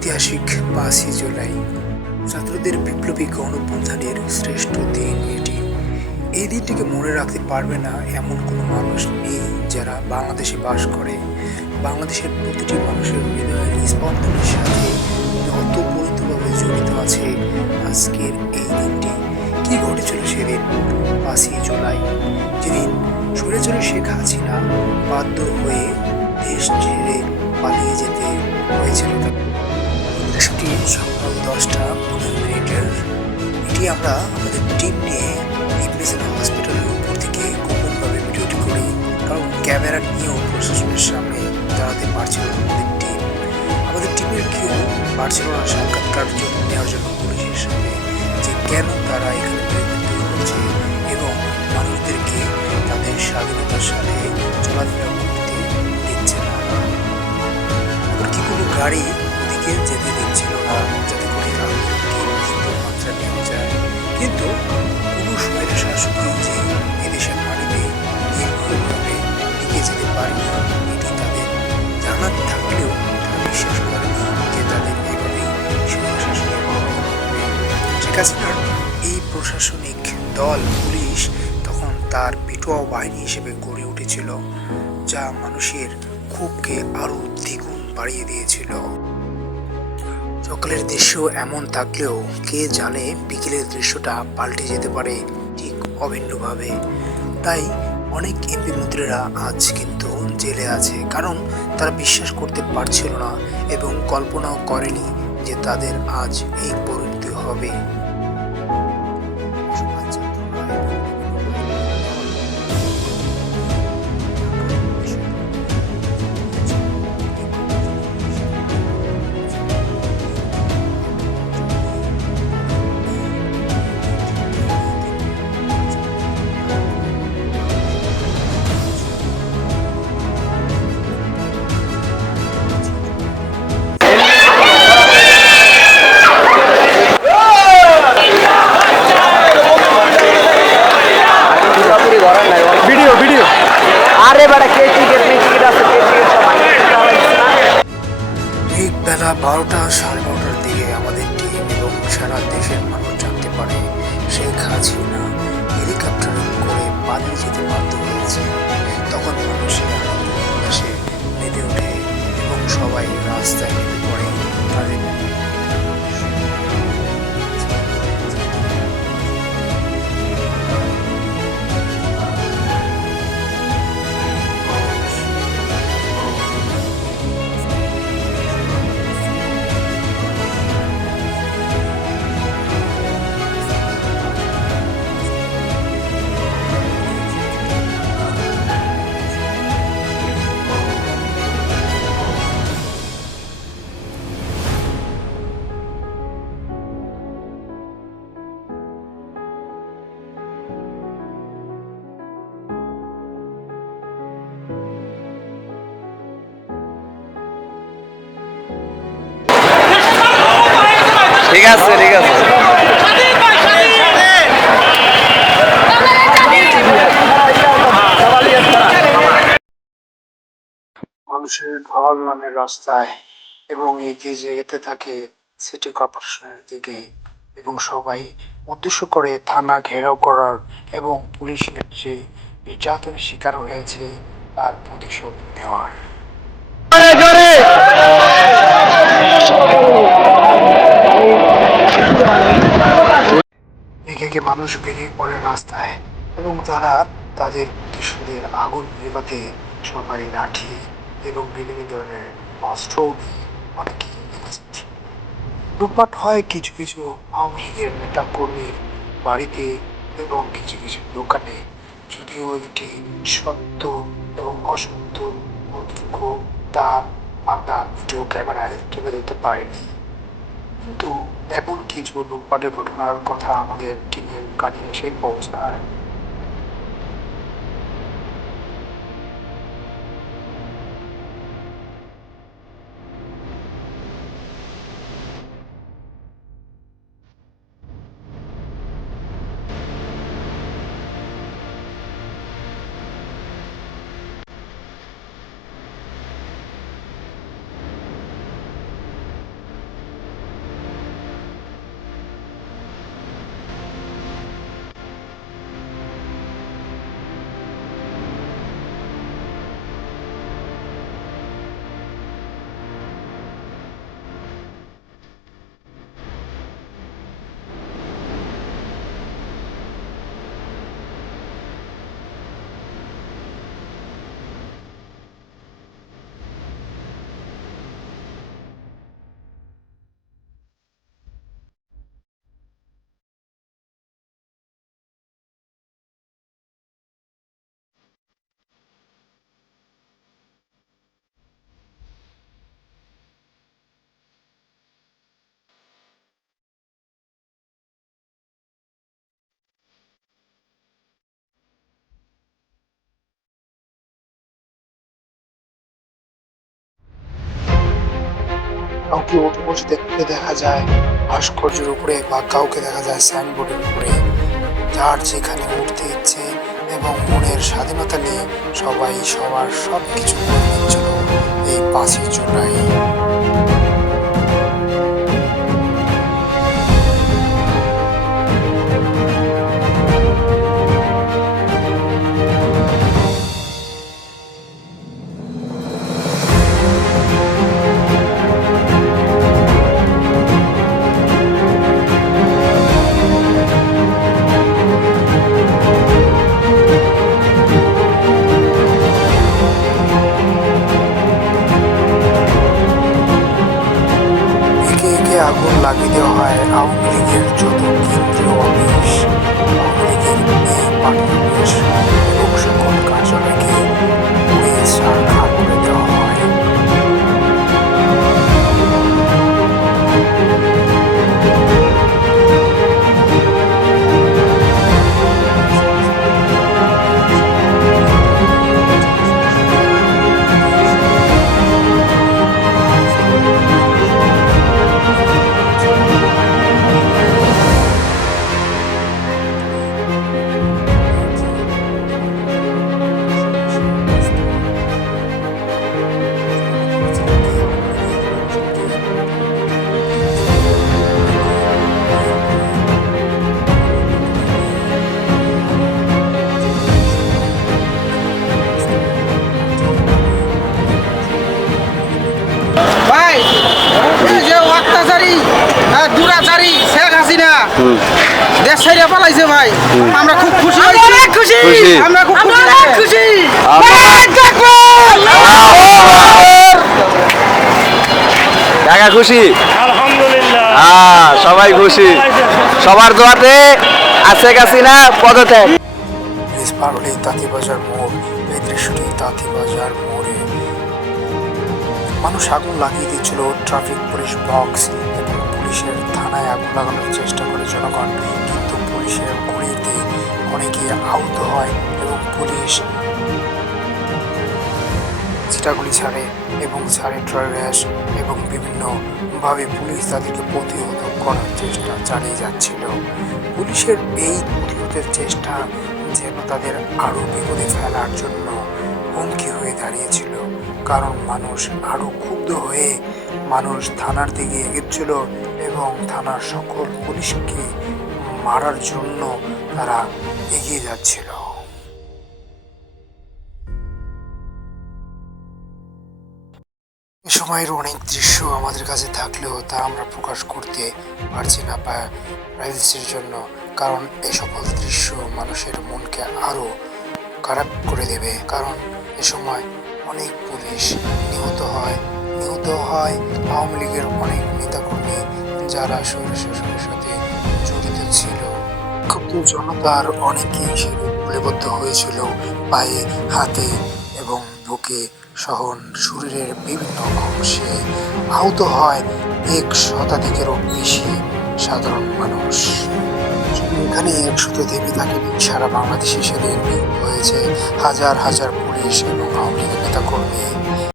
ঐতিহাসিক পাঁচই জুলাই, ছাত্রদের বিপ্লবী গণঅভ্যুত্থানের শ্রেষ্ঠ দিন এটি। এই দিনটিকে মনে রাখতে পারবে না এমন কোনো মানুষ নেই যারা বাংলাদেশে বাস করে। বাংলাদেশের প্রতিটি মানুষের হৃদয়ের স্পন্দনের সাথে অতপরিতভাবে জড়িত আছে আজকের এই দিনটি। কি ঘটেছিল সেদিন, পাঁচই জুলাই? যেদিন সরেচরে শেখ হাসিনা বাধ্য হয়ে দেশ ছেড়ে পালিয়ে যেতে হয়েছিল তাকে দৃশ্যটি সকাল দশটা, পনেরো মিনিটের এটি আমরা আমাদের টিম নিয়ে ইমপ্রেশন হসপিটালের উপর থেকে গোপনভাবে ভিডিওটি করি। কারণ ক্যামেরা নিয়েও প্রশাসনের সামনে দাঁড়াতে পারছিল না আমাদের টিম আমাদের টিমের কেউ পারছিল না সাক্ষাৎকার জন্য নেওয়ার জন্য পুলিশের সামনে যে কেন তারা এখানে বিরক্তি করছে এবং মানুষদেরকে তাদের স্বাধীনতার সাথে চলাফেরা করতে দিচ্ছে না। এমনকি কোনো গাড়ি ওদিকে যেতে দিচ্ছিল না, যাতে করে মাত্রা নেওয়া যায়। কিন্তু কোনো সময়ের শাসকই যে এদেশের মাটিতে দীর্ঘভাবে এগিয়ে যেতে পারেনি, এটি তাদের জানা থাকলেও তারা বিশ্বাস করেনি যে তাদের এভাবেই স্বৈর শাসনের হবে শেখ হাসিনার এই প্রশাসনিক দল পুলিশ তখন তার পিটুয়া বাহিনী হিসেবে গড়ে উঠেছিল, যা মানুষের ক্ষোভকে আরও দ্বিগুণ বাড়িয়ে দিয়েছিল। সকালের দৃশ্য এমন থাকলেও কে জানে বিকেলের দৃশ্যটা পাল্টে যেতে পারে ঠিক অভিন্নভাবে। তাই অনেক এমপি মন্ত্রীরা আজ কিন্তু জেলে আছে, কারণ তারা বিশ্বাস করতে পারছিল না এবং কল্পনাও করেনি যে তাদের আজ এই পরিণতি হবে। ঠিক বেলা বারোটা সাড়ে বারোটার দিকে আমাদের টিম এবং সারা দেশের মানুষ জানতে পারে শেখ হাসিনা হেলিকপ্টারে করে পালিয়ে যেতে বাধ্য হয়েছে। তখন মানুষের আনন্দ উল্লাসে মেতে ওঠে এবং সবাই রাস্তায় নেমে পড়ে। আছে ঠিক আছে। মানুষের ঢল নামের রাস্তায় এবং এগিয়ে যে যেতে থাকে সিটি কর্পোরেশনের দিকে এবং সবাই উদ্দেশ্য করে থানা ঘেরাও করার এবং পুলিশের যে নির্যাতনের শিকার হয়েছে তার প্রতিশোধ নেওয়ার। একে মানুষ বেরিয়ে পড়ে রাস্তায় এবং তারা তাদের প্রতিশোধের আগুন নেভাতে সবাই লাঠি এবং বিভিন্ন ধরনের অস্ত্র লুটপাট হয় কিছু কিছু আওয়ামী লীগের নেতা কর্মীর বাড়িতে এবং কিছু কিছু দোকানে। যদিও এটি সত্য এবং অসত্য কর্তৃপক্ষ তা আমরা ভিডিও ক্যামেরায় তুলে ধরতে পারিনি। কিন্তু এমন কিছু লুটপাটের ঘটনার কথা আমাদের টিমের কানে এসে পৌঁছায়। কাউকে অটো বসে দেখতে দেখা যায়? ভাস্কর্যের উপরে বা কাউকে দেখা যায় সাইনবোর্ডের উপরে। যার যেখানে উঠতে ইচ্ছে এবং মনের স্বাধীনতা নিয়ে সবাই সবার সব কিছু করে এই পাঁচই জুলাই। দেশ ছেড়ে পালাইছে ভাই। আমরা খুব খুশি খুশি। খুশি। আমরা খুব খুশি। খুশি। কাকা খুশি? আলহামদুলিল্লাহ। হ্যাঁ সবাই খুশি। সবার দোয়াতে আছে কাসিনা পদত্যাগ। পার হলেই তাঁতিবাজার মোড়। এই দৃশ্যটি তাঁতিবাজার মোড়ে মানুষ আগুন লাগিয়ে দিচ্ছিল ট্রাফিক পুলিশ বক্স এবং পুলিশের আগুন লাগানোর চেষ্টা করে জনগণ। কিন্তু পুলিশের গুলিতে অনেকে আহত হয় এবং পুলিশ ছিটাগুলি ছাড়ে এবং ছাড়ে ট্রয় এবং বিভিন্নভাবে পুলিশ তাদেরকে প্রতিহত করার চেষ্টা চালিয়ে যাচ্ছিল। পুলিশের এই প্রতিহতের চেষ্টা যেন তাদের আরও বিপদে ফেলার জন্য হুমকি হয়ে দাঁড়িয়েছিল। কারণ মানুষ আরও ক্ষুব্ধ হয়ে মানুষ থানার দিকে এগিয়েছিল এবং থানার সকল পুলিশকে মারার জন্য তারা এগিয়ে যাচ্ছিল। এ সময়ের অনেক দৃশ্য আমাদের কাছে থাকলেও তা আমরা প্রকাশ করতে পারছি না বা প্রাইভেসির জন্য, কারণ এ সকল দৃশ্য মানুষের মনকে আরও খারাপ করে দেবে, কারণ এ সময় অনেক পুলিশ নিহত হয়। নিহত হয় আওয়ামী লীগের অনেক নেতাকর্মী যারা শাসনের সাথে জড়িত ছিল। ক্ষুব্ধ জনতার অনেকেই গুলিবদ্ধ হয়েছিল পায়ে, হাতে এবং বুকে সহ শরীরের বিভিন্ন অংশে। আহত হয় এক শতাধিকেরও বেশি সাধারণ মানুষ। এখানে একশত দেবী থাকেনি সারা বাংলাদেশে সেদিন হয়েছে হাজার হাজার পুলিশ এবং আওয়ামী লীগের নেতাকর্মী।